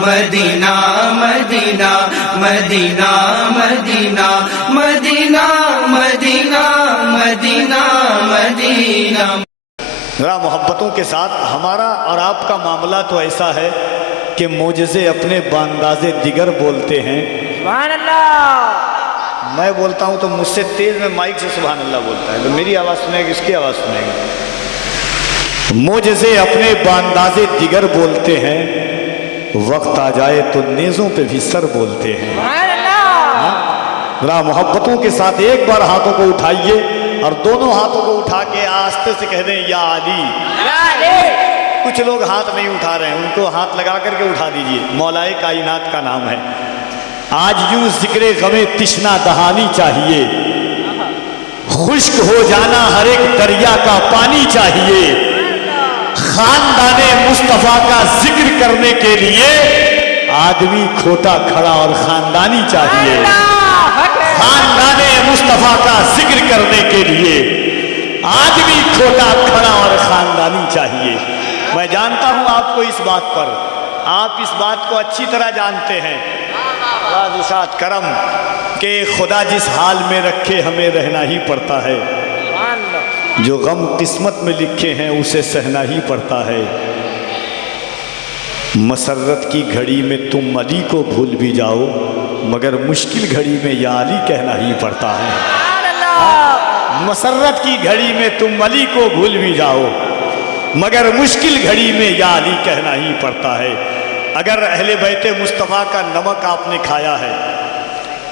مدینہ مدینہ مدینہ مدینہ مدینہ مدینہ مدینہ مدینہ۔ ذرا محبتوں کے ساتھ ہمارا اور آپ کا معاملہ تو ایسا ہے کہ معجزے اپنے بانداز دیگر بولتے ہیں۔ سبحان اللہ۔ میں بولتا ہوں تو مجھ سے تیز میں مائک سے سبحان اللہ بولتا ہے، تو میری آواز سنے گا، اس کی آواز سنے گا۔ معجزے اپنے بانداز دیگر بولتے ہیں، وقت آ جائے تو نیزوں پہ بھی سر بولتے ہیں۔ سبحان اللہ۔ ذرا محبتوں کے ساتھ ایک بار ہاتھوں کو اٹھائیے اور دونوں ہاتھوں کو اٹھا کے آہستہ سے کہہ دیں یا علی۔ یا علی۔ کچھ لوگ ہاتھ نہیں اٹھا رہے ہیں، ان کو ہاتھ لگا کر کے اٹھا دیجئے، مولائے کائنات کا نام ہے۔ آج یوں ذکر غم تشنا دہانی چاہیے، خشک ہو جانا ہر ایک دریا کا پانی چاہیے۔ خاندان مصطفیٰ کا ذکر کرنے کے لیے آدمی کھوٹا کھڑا اور خاندانی چاہیے۔ خاندان مصطفیٰ کا ذکر کرنے کے لیے آدمی کھوٹا کھڑا اور خاندانی چاہیے۔ میں جانتا ہوں آپ کو اس بات پر، آپ اس بات کو اچھی طرح جانتے ہیں راز کرم کہ خدا جس حال میں رکھے ہمیں رہنا ہی پڑتا ہے، جو غم قسمت میں لکھے ہیں اسے سہنا ہی پڑتا ہے۔ مسرت کی گھڑی میں تم علی کو بھول بھی جاؤ، مگر مشکل گھڑی میں یا علی کہنا ہی پڑتا ہے۔ مسرت کی گھڑی میں تم علی کو بھول بھی جاؤ، مگر مشکل گھڑی میں یا علی کہنا ہی پڑتا ہے۔ اگر اہل بیت مصطفیٰ کا نمک آپ نے کھایا ہے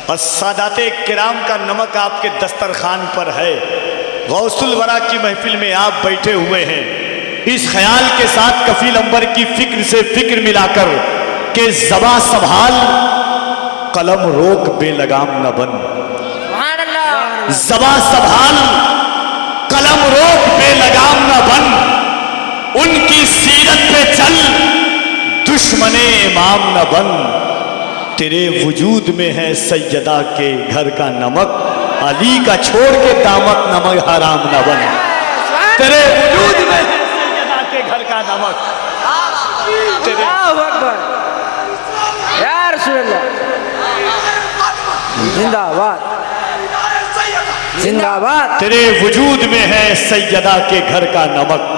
اور سادات کرام کا نمک آپ کے دسترخوان پر ہے، غوث الورا کی محفل میں آپ بیٹھے ہوئے ہیں، اس خیال کے ساتھ کفیل انبر کی فکر سے فکر ملا کر کہ زباں سنبھال قلم روک بے لگام نہ بن، زباں سنبھال قلم روک بے لگام نہ بن، ان کی سیرت پہ چل دشمن امام نہ بن، تیرے وجود میں ہے سیدہ کے گھر کا نمک، علی کا چھوڑ کے دامت نمک حرام نہ بن، تیرے وجود میں ہے سیدہ کے گھر کا نمک۔ اللہ اکبر یا رسول اللہ، زندہ باد زندہ باد۔ تیرے وجود میں ہے سیدہ کے گھر کا نمک،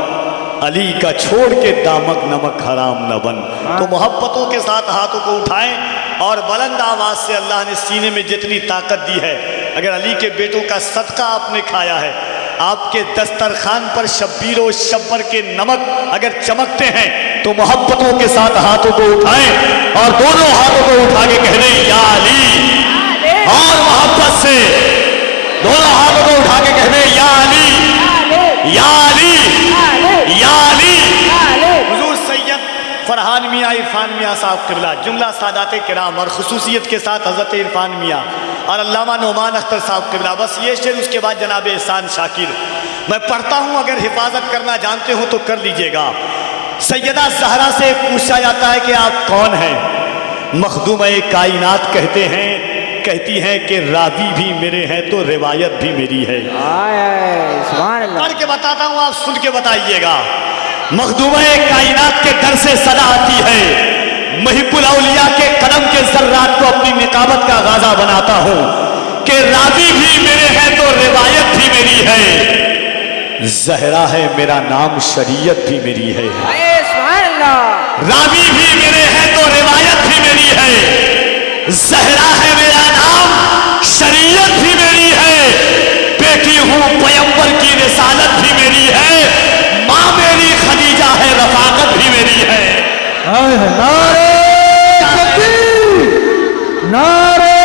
علی کا چھوڑ کے دامک نمک حرام نہ بن۔ تو محبتوں کے ساتھ ہاتھوں کو اٹھائیں اور بلند آواز سے اللہ نے سینے میں جتنی طاقت دی ہے، اگر علی کے بیٹوں کا صدقہ آپ نے کھایا ہے، آپ کے دسترخوان پر شبیر و شبر کے نمک اگر چمکتے ہیں تو محبتوں کے ساتھ ہاتھوں کو اٹھائیں اور دونوں ہاتھوں کو اٹھا کے کہہ دیں یا علی، اور محبت سے دونوں ہاتھوں کو اٹھا کے کہہ دیں یا علی یا علی یا علی۔ حضور سید فرحان میاں عرفان میاں صاحب قبلہ، جملہ سادات کرام اور خصوصیت کے ساتھ حضرت عرفان میاں اور علامہ نعمان اختر صاحب قبلہ، بس یہ شعر، اس کے بعد جناب احسان شاکر۔ میں پڑھتا ہوں، اگر حفاظت کرنا جانتے ہو تو کر لیجئے گا۔ سیدہ زہرا سے پوچھا جاتا ہے کہ آپ کون ہیں؟ مخدومہ کائنات کہتے ہیں، کہتی ہیں کہ راوی بھی میرے ہیں تو روایت بھی میری ہے۔ سبحان اللہ۔ پڑھ کے بتاتا ہوں، آپ سن کے بتائیے گا۔ مخدومہ کائنات کے در سے صدا آتی ہے، محب الاولیاء کے قلم کے ذرات کو اپنی نقابت کا غازہ بناتا ہوں کہ راوی بھی میرے ہیں تو روایت بھی میری ہے، زہرا ہے میرا نام شریعت بھی میری ہے۔ سبحان اللہ۔ راوی بھی میرے ہیں تو روایت بھی میری ہے، زہرا ہے میرا نام شریعت بھی میری ہے، بیٹی ہوں پیغمبر کی رسالت بھی میری ہے، ماں میری خدیجہ ہے رفاقت بھی میری ہے۔ نعرہ تکبیر، نعرہ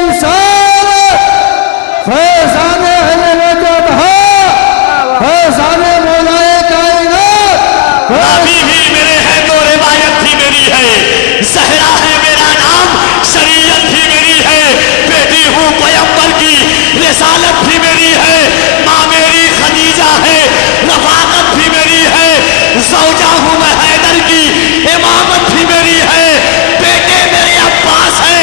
رسالت، فیضان اہل وطن، فیضان مولائے کائنات۔ راوی بھی میرے ہیں تو روایت بھی میری ہے، زہرا ہے میرا نام شریعت بھی میری ہے، بیٹی ہوں پیغمبر کی رسالت بھی میری ہے، ماں میری خدیجہ ہے رفاقت بھی میری ہے، زوجہ ہوں میں حیدر کی امامت بھی میری ہے، بیٹے میرے عباس ہے